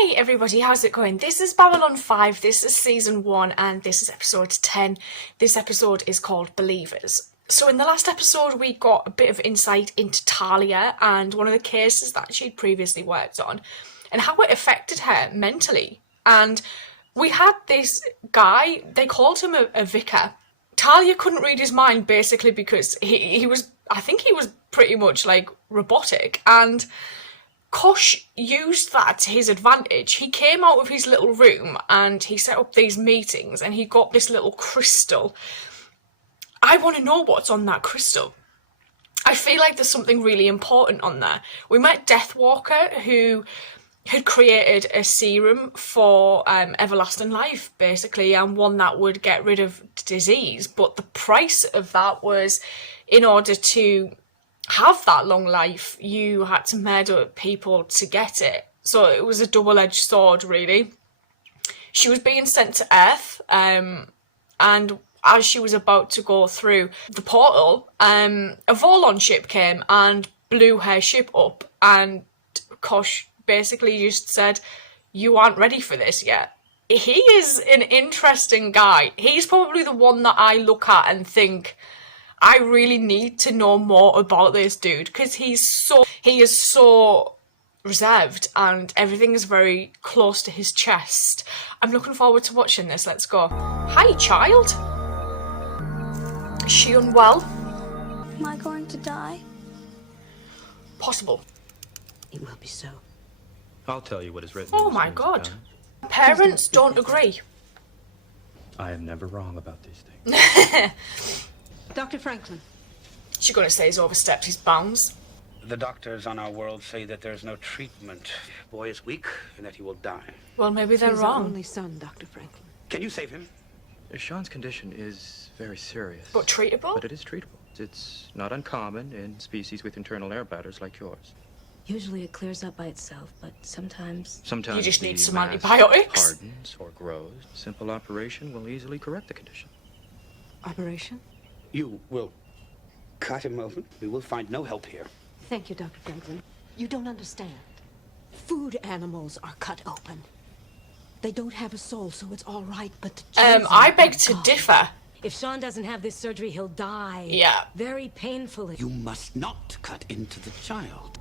Hey everybody, how's it going? This is Babylon 5, this is season 1, and this is episode 10. This episode is called Believers. So in the last episode we got a bit of insight into Talia and one of the cases that she'd previously worked on and how it affected her mentally. And we had this guy, they called him a vicar. Talia couldn't read his mind basically because he was, I think he was pretty much like robotic, and Kosh used that to his advantage. He came out of his little room and he set up these meetings and he got this little crystal. I want to know what's on that crystal. I feel like there's something really important on there. We met Deathwalker, who had created a serum for everlasting life, basically, and one that would get rid of disease. But the price of that was, in order to have that long life, you had to murder people to get it. So it was a double-edged sword, really. She was being sent to Earth, and as she was about to go through the portal, a Vorlon ship came and blew her ship up, and Kosh basically just said, "You aren't ready for this yet." He is an interesting guy. He's probably the one that I look at and think, I really need to know more about this dude, because he is so reserved and everything is very close to his chest. I'm looking forward to watching this. Let's go. Hi, child. Is she unwell? Am I going to die? Possible. It will be so. I'll tell you what is written. Oh my god. Parents don't agree. I am never wrong about these things. Dr. Franklin. She's going to say he's overstepped his bounds. The doctors on our world say that there's no treatment. The boy is weak and that he will die. Well, maybe they're He's our wrong. only son, Dr. Franklin. Can you save him? Sean's condition is very serious. But treatable? But it is treatable. It's not uncommon in species with internal air bladders like yours. Usually it clears up by itself, but sometimes... Sometimes You just the need some mass antibiotics. hardens or grows. Simple operation will easily correct the condition. Operation? You will cut him open. We will find no help here. Thank you, Dr. Franklin. You don't understand. Food animals are cut open. They don't have a soul, so it's all right, but the children I beg are to gone. differ. If Sean doesn't have this surgery, he'll die. Yeah. Very painfully. You must not cut into the child.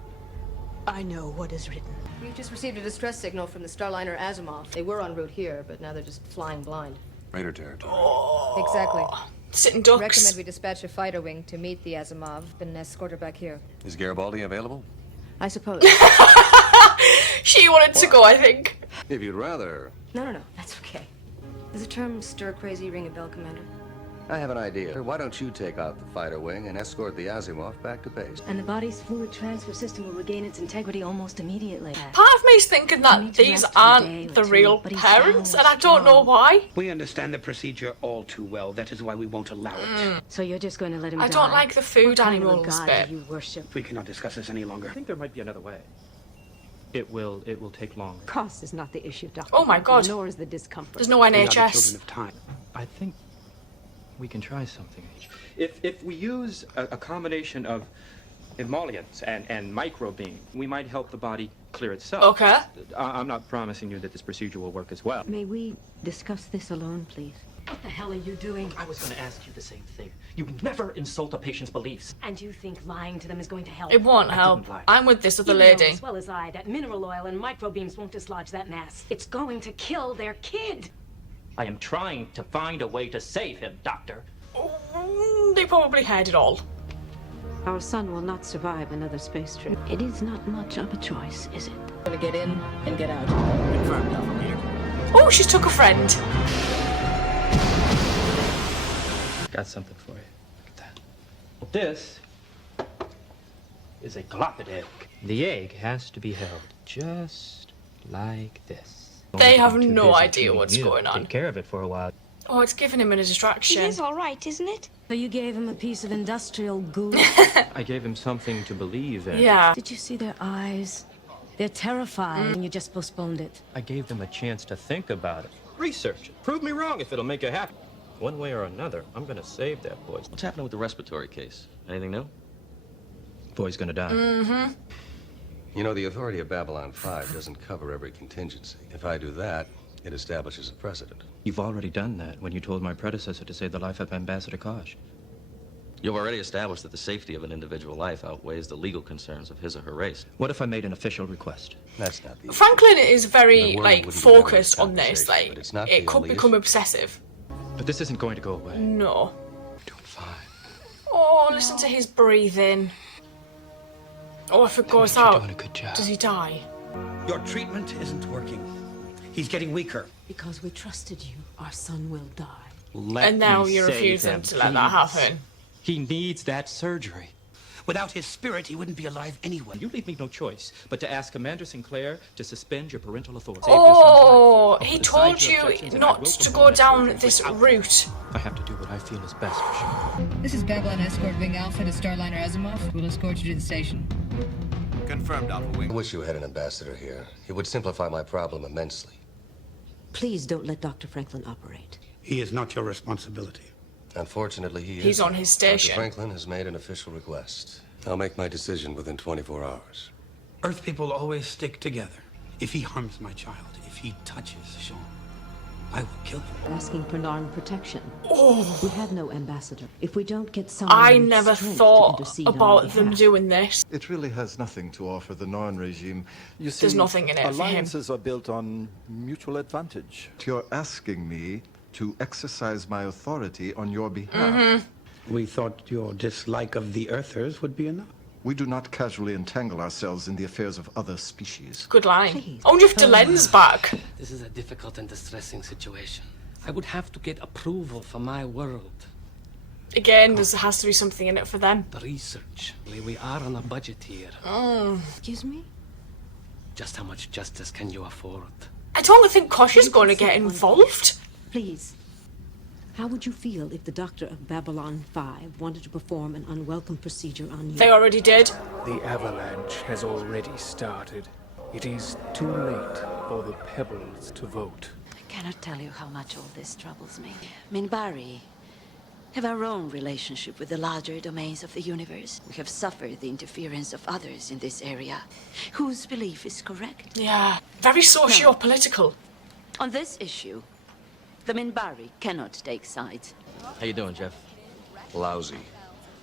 I know what is written. We've just received a distress signal from the Starliner Asimov. They were en route here, but now they're just flying blind. Raider territory. Exactly. Sitting ducks. Recommend we dispatch a fighter wing to meet the Asimov and escort her back here. Is Garibaldi available? I suppose. She wanted to go, I think. If you'd rather. No, that's okay. Does the term stir crazy ring a bell, Commander? I have an idea. Why don't you take out the fighter wing and escort the Asimov back to base? And the body's fluid transfer system will regain its integrity almost immediately. Part of me's thinking I that need to these rest for a day aren't or the two, real but he's parents, sound and I don't know strong. why. We understand the procedure all too well. That is why we won't allow it. So you're just going to let him I die? don't like the food What kind of a animals god bit. do you worship? We cannot discuss this any longer. I think there might be another way. It will take longer. Cost is not the issue, Dr. Oh my God. Nor is the discomfort. There's no We are the NHS. children of time. I think we can try something. If we use a combination of emollients and microbeam, we might help the body clear itself. Okay. I'm not promising you that this procedure will work as well. May we discuss this alone, please? What the hell are you doing? I was going to ask you the same thing. You never insult a patient's beliefs. And you think lying to them is going to help? It won't I help. didn't lie. I'm with this other You know lady. as well as I that mineral oil and microbeams won't dislodge that mass. It's going to kill their kid. I am trying to find a way to save him, Doctor. They probably heard it all. Our son will not survive another space trip. It is not much of a choice, is it? Gonna get in and get out. Confirmed, Alpha Reader. Oh, she's took a friend. Got something for you. Look at that. This is a glopid egg. The egg has to be held just like this. They have Too no busy idea feeding what's you to going on. Take care of it for a while. Oh, it's giving him a distraction. all right, isn't it? So you gave him a piece of industrial goo. I gave him something to believe in. Yeah. Did you see their eyes? They're terrified, and you just postponed it. I gave them a chance to think about it. Research it. Prove me wrong if it'll make you happy. One way or another, I'm gonna save that boy. What's happening with the respiratory case? Anything new? Boy's gonna die. You know, the authority of Babylon 5 doesn't cover every contingency. If I do that, it establishes a precedent. You've already done that when you told my predecessor to save the life of Ambassador Kosh. You've already established that the safety of an individual life outweighs the legal concerns of his or her race. What if I made an official request? That's not the issue. Franklin is very, The world like, wouldn't be having focused this on this. conversation, Like, but it's not it the could only become issue. obsessive. But this isn't going to go away. No. Doing fine. Oh, listen to his breathing. Oh, if it goes You're out, doing a good job. does he die? Your treatment isn't working. He's getting weaker. Because we trusted you, our son will die. Let And now me you're save refusing him, to let that please. happen. He needs that surgery. Without his spirit, he wouldn't be alive anyway. You leave me no choice but to ask Commander Sinclair to suspend your parental authority. Oh, he Save your son's life. I'll put told aside your you objections and I not will to perform go that down surgery this without- route. I have to do what I feel is best for sure. This is Babylon Escort Wing Alpha to Starliner Asimov. We'll escort you to the station. Confirmed, Alpha Wing. I wish you had an ambassador here. It would simplify my problem immensely. Please don't let Dr. Franklin operate. He is not your responsibility. Unfortunately, He's is. on his station. Dr. Franklin has made an official request. I'll make my decision within 24 hours. Earth people always stick together. If he harms my child, if he touches Sean, I will kill him. Asking for armed protection. Oh, We have no ambassador. If we don't get someone I with never strength to thought intercede on about our them behalf. doing this. It really has nothing to offer the Norn regime. You see, There's nothing in it for him. alliances are built on mutual advantage. You're asking me to exercise my authority on your behalf. We thought your dislike of the Earthers would be enough. We do not casually entangle ourselves in the affairs of other species. Good line. Please. I wonder if Delen's back. This is a difficult and distressing situation. I would have to get approval for my world. Again, there has to be something in it for them. The research. We are on a budget here. Excuse me? Just how much justice can you afford? I don't think Kosh is going to get involved. Please. How would you feel if the doctor of Babylon 5 wanted to perform an unwelcome procedure on you? They already did. The avalanche has already started. It is too late for the pebbles to vote. I cannot tell you how much all this troubles me. Minbari have our own relationship with the larger domains of the universe. We have suffered the interference of others in this area, whose belief is correct. Yeah, very socio-political. On this issue, the Minbari cannot take sides. How you doing, Jeff? Lousy.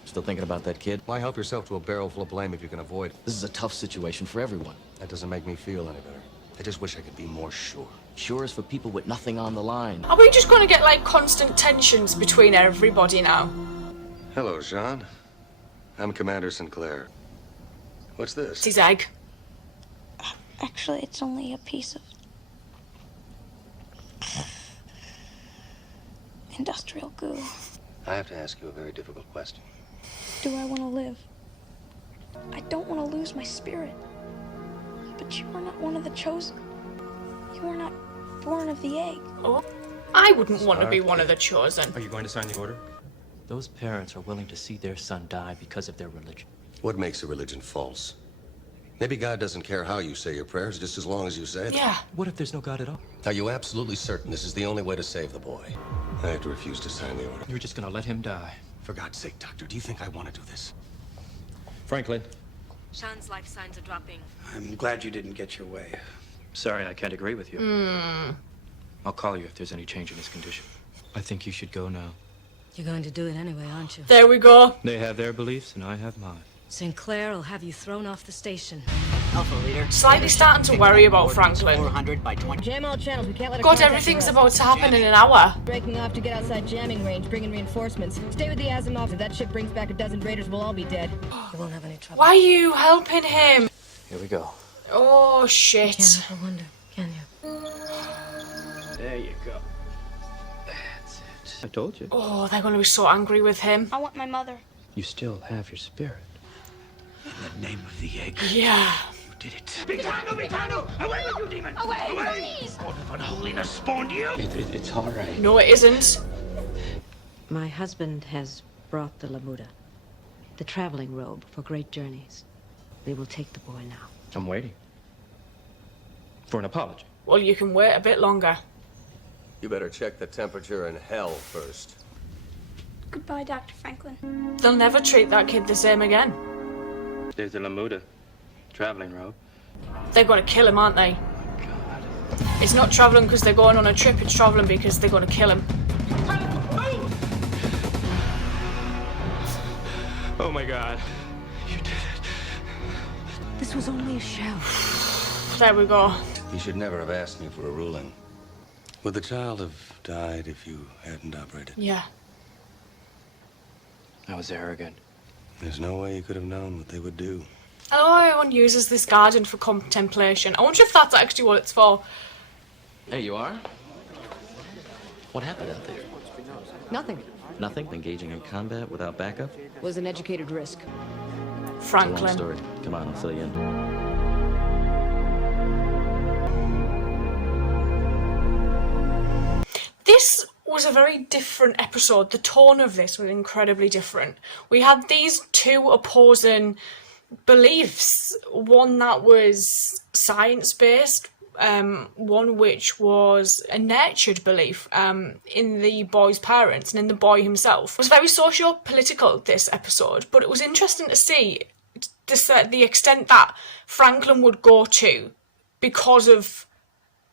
Still thinking about that kid? Why help yourself to a barrel full of blame if you can avoid it? This is a tough situation for everyone. That doesn't make me feel any better. I just wish I could be more sure. Sure is for people with nothing on the line. Are we just going to get, like, constant tensions between everybody now? Hello, Jean. I'm Commander Sinclair. What's this? It's his egg. Actually, it's only a piece of industrial goo. I have to ask you a very difficult question. Do I want to live? I don't want to lose my spirit. But you are not one of the chosen. You are not born of the egg. Oh, I wouldn't want to be one of the chosen. Are you going to sign the order? Those parents are willing to see their son die because of their religion. What makes a religion false? Maybe God doesn't care how you say your prayers, just as long as you say it. Yeah. What if there's no God at all? Are you absolutely certain this is the only way to save the boy? I have to refuse to sign the order. You're just going to let him die. For God's sake, Doctor, do you think I want to do this? Franklin. Sean's life signs are dropping. I'm glad you didn't get your way. Sorry, I can't agree with you. I'll call you if there's any change in his condition. I think you should go now. You're going to do it anyway, aren't you? There we go. They have their beliefs, and I have mine. Sinclair will have you thrown off the station. Alpha leader. Slightly starting to worry about Franklin. 400 by 20. Jam all channels. We can't let God, everything's about to happen in an hour. Breaking off to get outside jamming range. Bring in reinforcements. Stay with the Asimov. If that ship brings back a dozen raiders, we'll all be dead. You won't have any trouble. Why are you helping him? Here we go. Oh, shit. You can't help but wonder, can you? There you go. That's it. I told you. Oh, they're going to be so angry with him. I want my mother. You still have your spirit. In the name of the egg. Yeah. You did it. Mikano! Away with you, demon! Away! Please! God of unholiness spawned you! It's all right. No, it isn't. My husband has brought the Lamuda, the traveling robe for great journeys. They will take the boy now. I'm waiting. For an apology. Well, you can wait a bit longer. You better check the temperature in hell first. Goodbye, Dr. Franklin. They'll never treat that kid the same again. There's the Lamuda. Traveling robe. They're going to kill him, aren't they? It's not travelling because they're going on a trip, it's travelling because they're going to kill him. Oh my god. This was only a shell. There we go. You should never have asked me for a ruling. Would the child have died if you hadn't operated? Yeah. I was arrogant. There's no way you could have known what they would do. I know everyone uses this garden for contemplation. I wonder if that's actually what it's for. There you are. What happened out there? Nothing. Nothing? Engaging in combat without backup? Was an educated risk. Franklin. It's a long story. Come on, I'll fill you in. This was a very different episode. The tone of this was incredibly different. We had these two opposing beliefs. One that was science-based, one which was a nurtured belief in the boy's parents and in the boy himself. It was very socio-political, this episode, but it was interesting to see the extent that Franklin would go to because of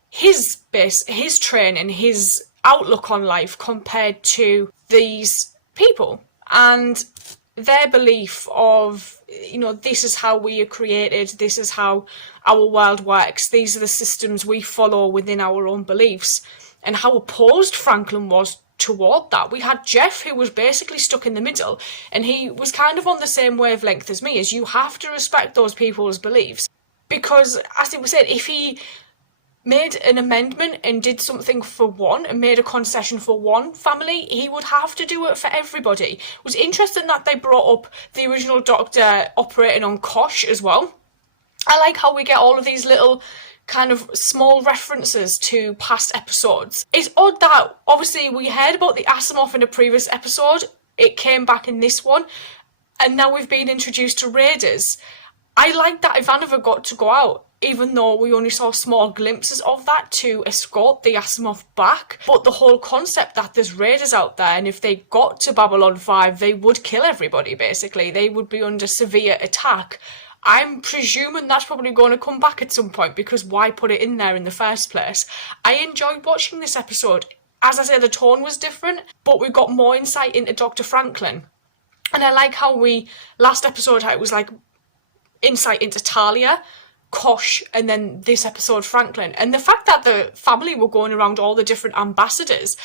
his base, his training, his outlook on life compared to these people and their belief of, you know, this is how we are created, this is how our world works, these are the systems we follow within our own beliefs, and how opposed Franklin was toward that. We had Jeff, who was basically stuck in the middle, and he was kind of on the same wavelength as me, as you have to respect those people's beliefs, because as it was said, if he made an amendment and did something for one and made a concession for one family, he would have to do it for everybody. It was interesting that they brought up the original Doctor operating on Kosh as well. I like how we get all of these little kind of small references to past episodes. It's odd that obviously we heard about the Asimov in a previous episode, it came back in this one, and now we've been introduced to Raiders. I like that Ivanova got to go out, even though we only saw small glimpses of that, to escort the Asimov back. But the whole concept that there's raiders out there, and if they got to Babylon 5, they would kill everybody, basically. They would be under severe attack. I'm presuming that's probably going to come back at some point, because why put it in there in the first place? I enjoyed watching this episode. As I said, the tone was different, but we got more insight into Dr. Franklin. And I like how last episode, how it was like insight into Talia, Kosh, and then this episode Franklin, and the fact that the family were going around all the different ambassadors,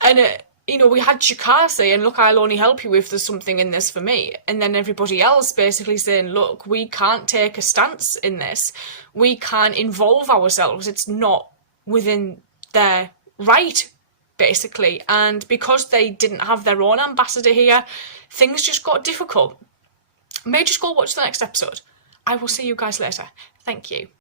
and you know, we had Jakar saying, look, I'll only help you if there's something in this for me, and then everybody else basically saying, look, we can't take a stance in this, we can't involve ourselves, it's not within their right, basically. And because they didn't have their own ambassador here, things just got difficult. May just go watch the next episode. I will see you guys later. Thank you.